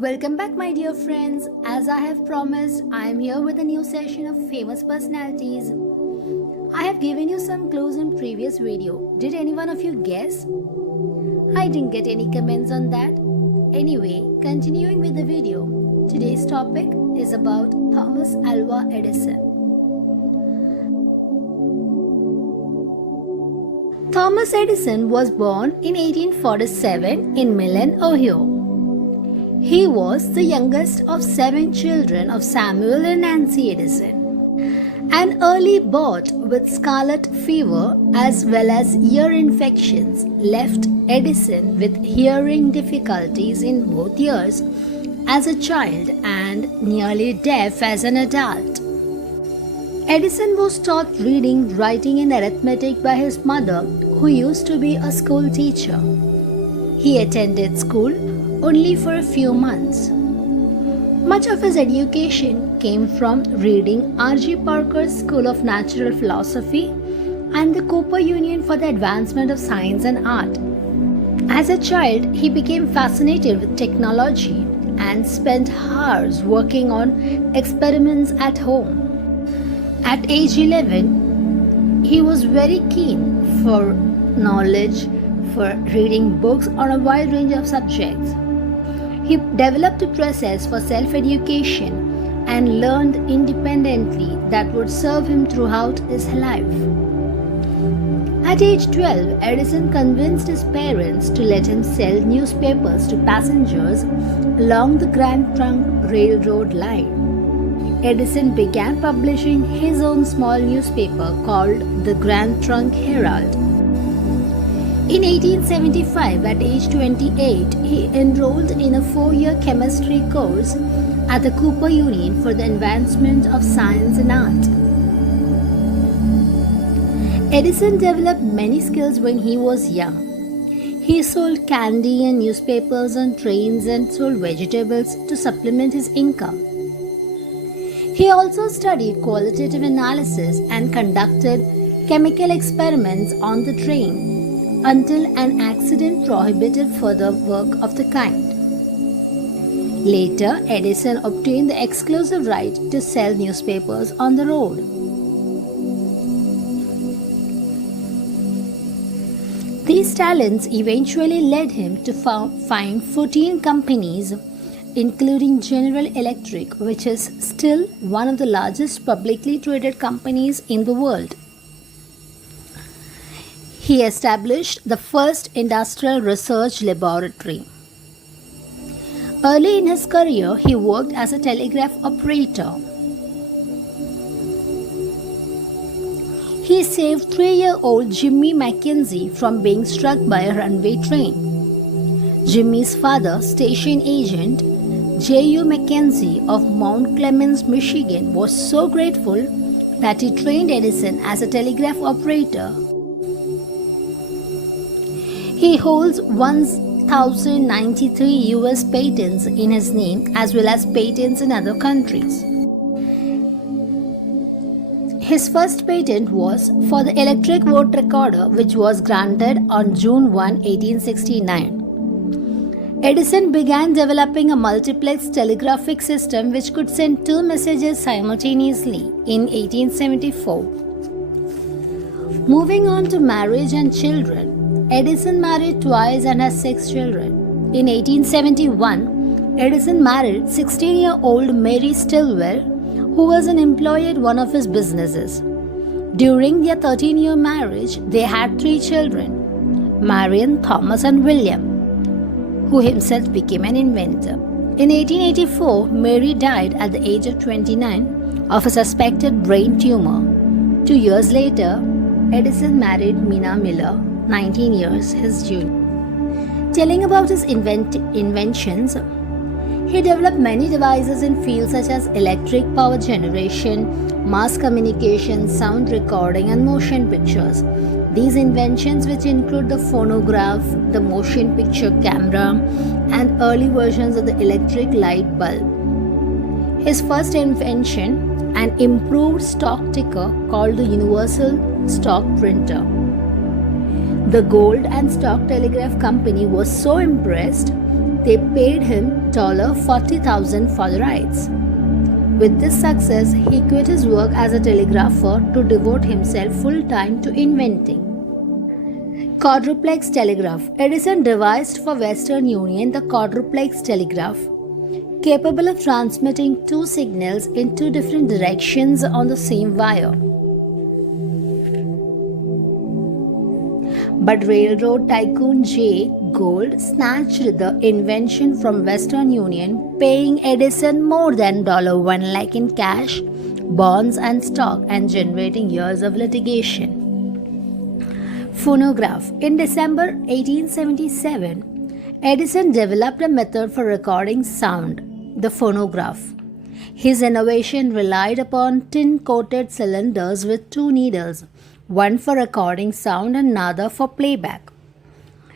Welcome back, my dear friends. As I have promised, I am here with a new session of famous personalities. I have given you some clues in previous video. Did any one of you guess? I didn't get any comments on that. Anyway, continuing with the video, today's topic is about Thomas Alva Edison. Thomas Edison was born in 1847 in Milan, Ohio. He was the youngest of 7 children of Samuel and Nancy Edison. An early bout with scarlet fever as well as ear infections left Edison with hearing difficulties in both ears as a child and nearly deaf as an adult. Edison was taught reading, writing and arithmetic by his mother, who used to be a school teacher. He attended school only for a few months. Much of his education came from reading R.G. Parker's School of Natural Philosophy and the Cooper Union for the Advancement of Science and Art. As a child, he became fascinated with technology and spent hours working on experiments at home. At age 11, he was very keen for knowledge, for reading books on a wide range of subjects. He developed a process for self-education and learned independently that would serve him throughout his life. At age 12, Edison convinced his parents to let him sell newspapers to passengers along the Grand Trunk Railroad line. Edison began publishing his own small newspaper called the Grand Trunk Herald. In 1875, at age 28, he enrolled in a 4-year chemistry course at the Cooper Union for the Advancement of Science and Art. Edison developed many skills when he was young. He sold candy and newspapers on trains and sold vegetables to supplement his income. He also studied qualitative analysis and conducted chemical experiments on the train until an accident prohibited further work of the kind. Later, Edison obtained the exclusive right to sell newspapers on the road. These talents eventually led him to found 14 companies, including General Electric, which is still one of the largest publicly traded companies in the world. He established the first industrial research laboratory. Early in his career, he worked as a telegraph operator. He saved 3-year-old Jimmy Mackenzie from being struck by a runaway train. Jimmy's father, station agent J.U. Mackenzie of Mount Clemens, Michigan, was so grateful that he trained Edison as a telegraph operator. He holds 1,093 US patents in his name as well as patents in other countries. His first patent was for the electric vote recorder, which was granted on June 1, 1869. Edison began developing a multiplex telegraphic system which could send 2 messages simultaneously in 1874. Moving on to marriage and children, Edison married twice and has 6 children. In 1871, Edison married 16-year-old Mary Stilwell, who was an employee at one of his businesses. During their 13-year marriage, they had 3 children, Marion, Thomas and William, who himself became an inventor. In 1884, Mary died at the age of 29 of a suspected brain tumor. 2 years later, Edison married Minna Miller, 19 years his junior. Telling about his inventions, he developed many devices in fields such as electric power generation, mass communication, sound recording, and motion pictures. These inventions, which include the phonograph, the motion picture camera, and early versions of the electric light bulb. His first invention, an improved stock ticker called the Universal Stock Printer. The Gold and Stock Telegraph Company was so impressed They paid him $40,000 for the rights. With this success, he quit his work as a telegrapher to devote himself full-time to inventing quadruplex telegraph. Edison devised for Western Union the quadruplex telegraph, capable of transmitting two signals in two different directions on the same wire. But railroad tycoon Jay Gould snatched the invention from Western Union, paying Edison more than $1 lakh in cash, bonds and stock, and generating years of litigation. Phonograph. In December 1877, Edison developed a method for recording sound, the phonograph. His innovation relied upon tin-coated cylinders with two needles, one for recording sound and another for playback.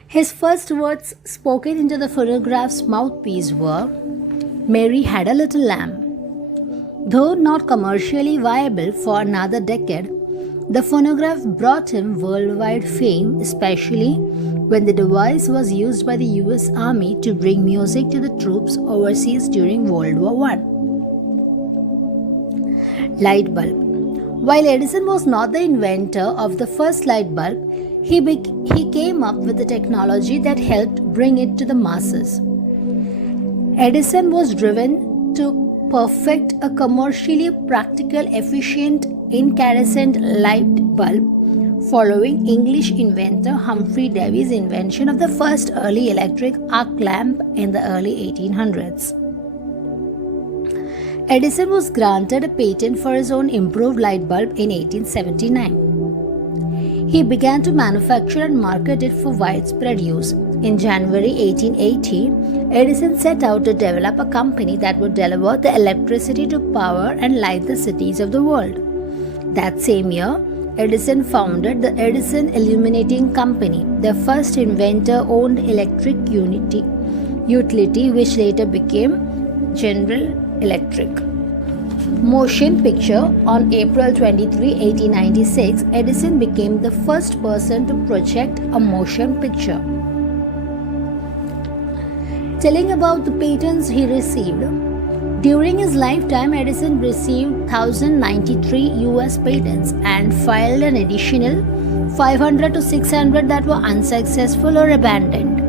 His first words spoken into the phonograph's mouthpiece were, "Mary had a little lamb." Though not commercially viable for another decade, the phonograph brought him worldwide fame, especially when the device was used by the US Army to bring music to the troops overseas during World War I. Light bulb. While Edison was not the inventor of the first light bulb, he came up with the technology that helped bring it to the masses. Edison was driven to perfect a commercially practical, efficient, incandescent light bulb following English inventor Humphrey Davy's invention of the first early electric arc lamp in the early 1800s. Edison was granted a patent for his own improved light bulb in 1879. He began to manufacture and market it for widespread use. In January 1880, Edison set out to develop a company that would deliver the electricity to power and light the cities of the world. That same year, Edison founded the Edison Illuminating Company, the first inventor-owned electric utility which later became General Electric. Motion picture. On April 23, 1896, Edison became the first person to project a motion picture. Telling about the patents he received. During his lifetime, Edison received 1,093 US patents and filed an additional 500 to 600 that were unsuccessful or abandoned.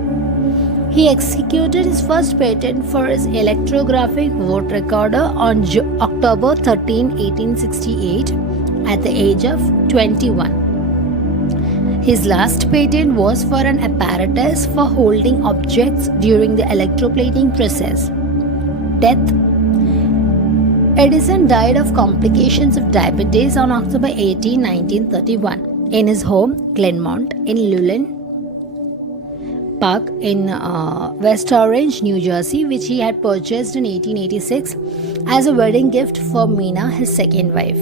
He executed his first patent for his electrographic vote recorder on October 13, 1868, at the age of 21. His last patent was for an apparatus for holding objects during the electroplating process. Death. Edison died of complications of diabetes on October 18, 1931, in his home, Glenmont, in Llewellyn Park in West Orange, New Jersey, which he had purchased in 1886 as a wedding gift for Mina, his second wife.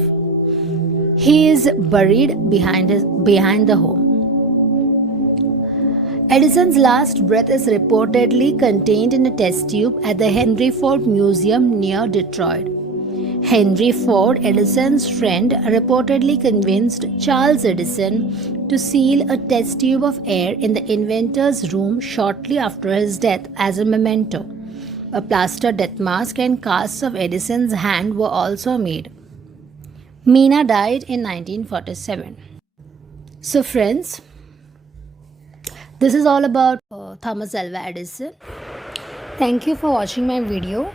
He is buried behind the home. Edison's last breath is reportedly contained in a test tube at the Henry Ford Museum near Detroit. Henry Ford, Edison's friend, reportedly convinced Charles Edison to seal a test tube of air in the inventor's room shortly after his death as a memento. A plaster death mask and casts of Edison's hand were also made. Mina died in 1947. So friends, this is all about Thomas Alva Edison. Thank you for watching my video.